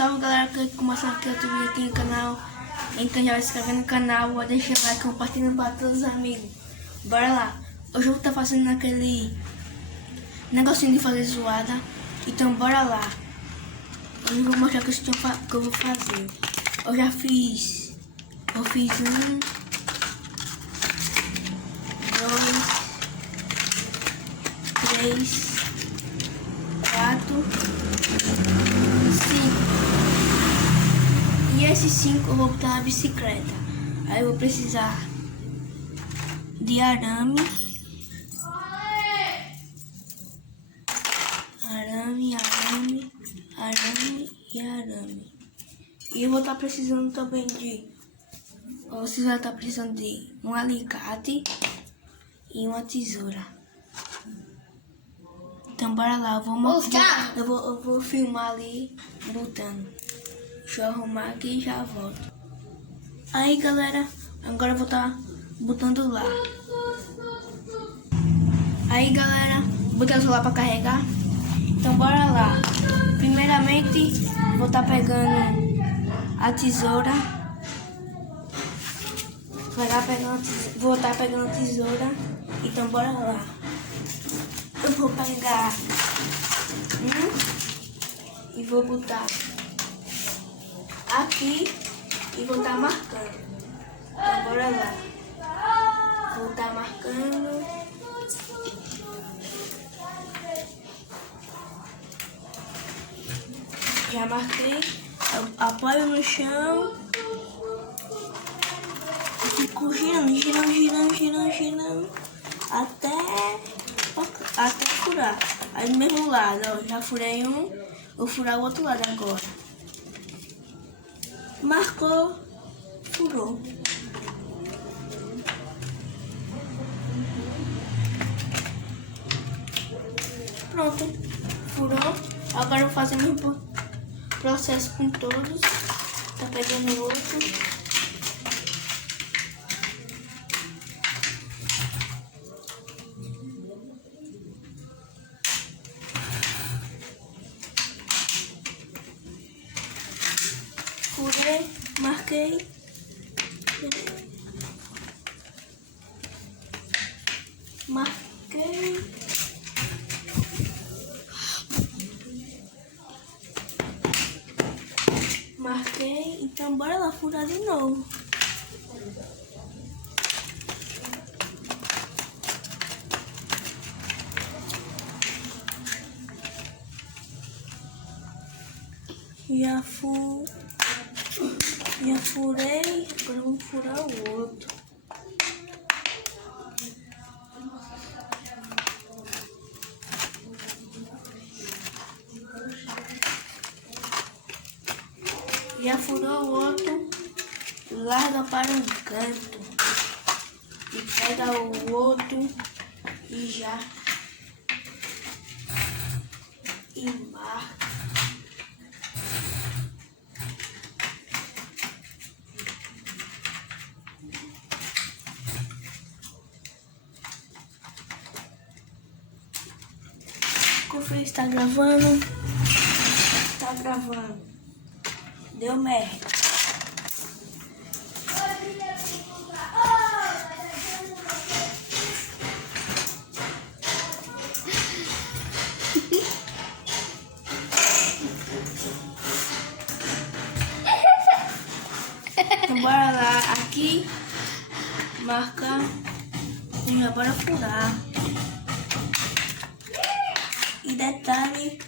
salve galera, que começando aqui outro vídeo aqui no canal. Então já vai se inscrever no canal, vai deixar o like, compartilhando para todos os amigos. Bora lá. Hoje eu vou estar fazendo aquele negocinho de fazer zoada. Então bora lá. Hoje eu vou mostrar o que eu vou fazer. Eu já fiz. Eu fiz 1, 2, 3, 4, 5. E esses 5 eu vou botar na bicicleta. Aí eu vou precisar de arame. Arame e arame. E eu vou estar precisando também de... Vocês vão estar precisando de um alicate e uma tesoura. Então bora lá, eu vou filmar ali botando. Deixa eu arrumar aqui e já volto. Aí galera, agora eu vou estar botando lá. Aí galera, botei o celular para carregar. Então bora lá. Primeiramente vou estar pegando a tesoura. Vou estar pegando a tesoura. Então bora lá. Eu vou pegar e vou botar aqui e vou estar marcando. Então bora lá. Vou estar marcando. Já marquei. Eu apoio no chão. E fico girando até furar. Aí do mesmo lado, ó, já furei um, vou furar o outro lado agora. Marcou, furou. Pronto, furou. Agora eu vou fazer o mesmo processo com todos. Tá pegando outro. Furei, marquei. Marquei. Marquei. Então bora lá furar de novo. Já furei, agora vamos furar o outro. Já furou o outro, larga para um canto e pega o outro e marca. Conferir se tá gravando. Tá gravando. Deu merda. Então bora lá. Aqui. Marcar. E já bora furar. E detalhe,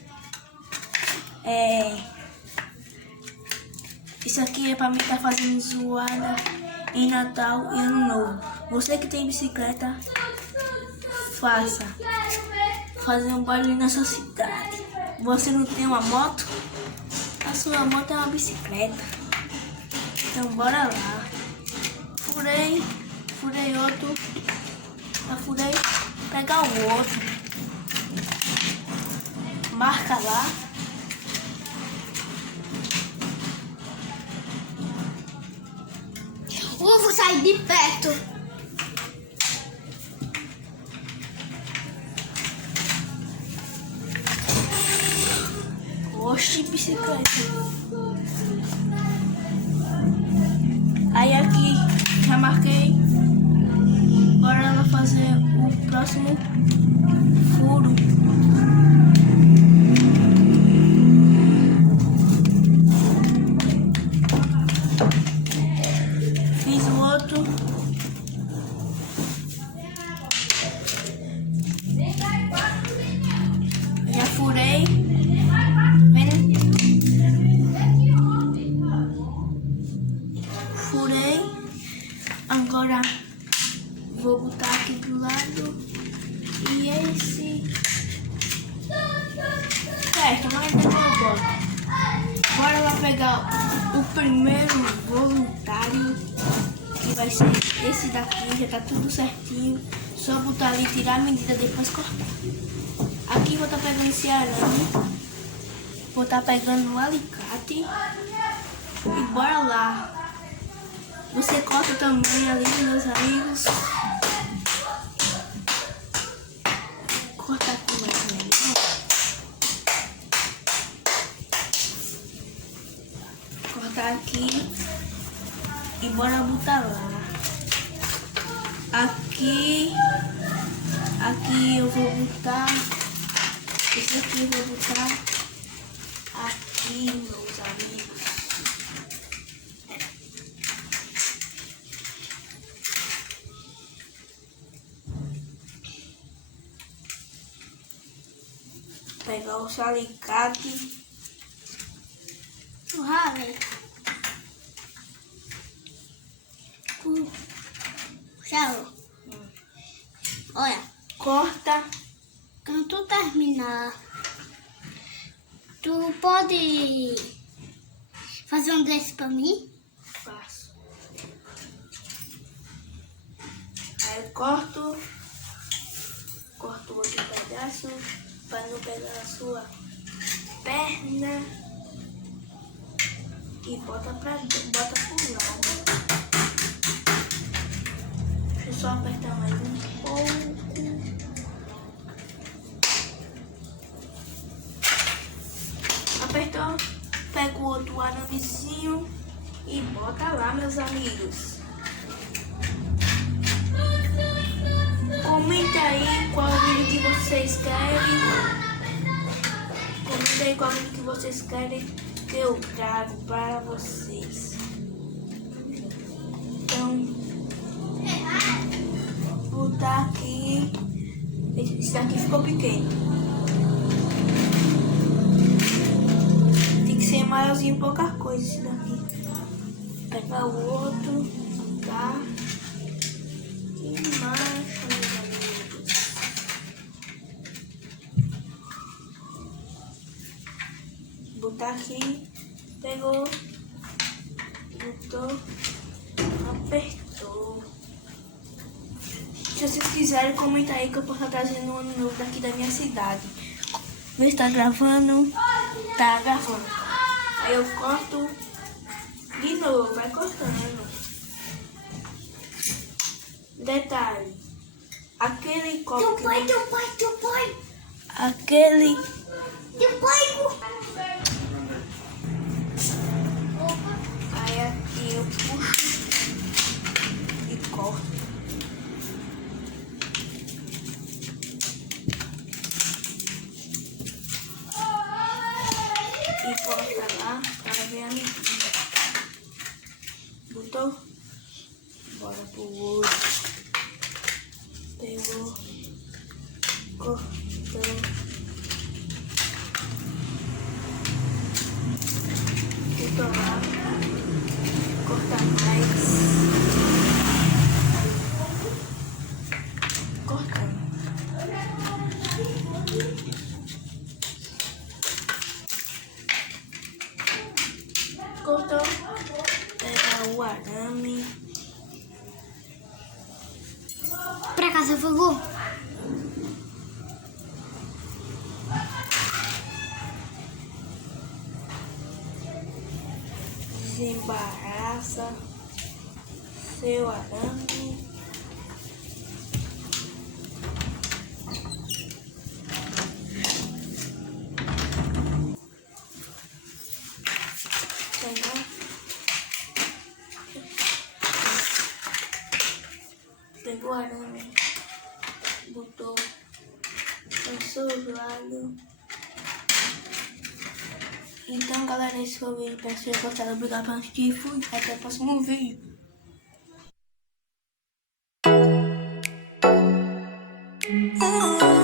isso aqui é pra mim estar fazendo zoada em Natal e Ano Novo. Você que tem bicicleta, faça. Fazer um barulho na sua cidade. Você não tem uma moto? A sua moto é uma bicicleta. Então bora lá. Furei outro. Já furei, pegar o outro. Marca lá. Vou sair de perto. Oxe. Oxi, bicicleta. Aí aqui, já marquei. Bora lá fazer o próximo furo. Fiz o outro. Já furei. Furei. Agora vou botar aqui do lado. E esse. Certo, mas depois eu boto. Bora lá pegar o primeiro voluntário. Que vai ser esse daqui. Já tá tudo certinho. Só botar ali, tirar a medida, depois cortar. Aqui vou estar pegando esse arame. Vou estar pegando o alicate. E bora lá. Você corta também ali, meus amigos. Corta aqui mais ou menos. Cortar aqui. E bora botar lá. Aqui eu vou botar. Esse aqui eu vou botar aqui, meus amigos. Pegar o alicate. O rale. Puxa. Olha. Corta. Quando tu terminar, tu pode fazer um desse pra mim? Faço. Aí eu corto outro pedaço para não pegar a sua perna e bota pro lado. Deixa eu só apertar mais um pouco. Apertou, pega o outro aramezinho e bota lá, meus amigos. Comenta aí qual vídeo que vocês querem. Comenta aí qual vídeo que vocês querem que eu trago para vocês. Então, vou botar aqui. Esse daqui ficou pequeno. Ser maiorzinho, pouca coisa esse daqui. Pegar o outro, tá? E marcha, meus amigos. Botar aqui, pegou, botou, apertou. Se vocês quiserem, comenta aí que eu posso estar trazendo um ano novo daqui da minha cidade. Vê se tá gravando. Tá gravando. Aí eu corto de novo, vai cortando. Detalhe, aquele copo Teu pai. aquele Teu pai. aí aqui eu puxo e corto. E corta lá para ver a medida. Botou? Bora pro outro. Pegou. Cortou. Botou lá. Cortar mais. Cortando. Cortou, pegar o arame. Pra casa, vovô. Desembaraça seu arame. todo lado. Então, galera, esse foi o vídeo. Espero que vocês gostaram. Obrigado por assistir e fui. Até o próximo vídeo. Oh.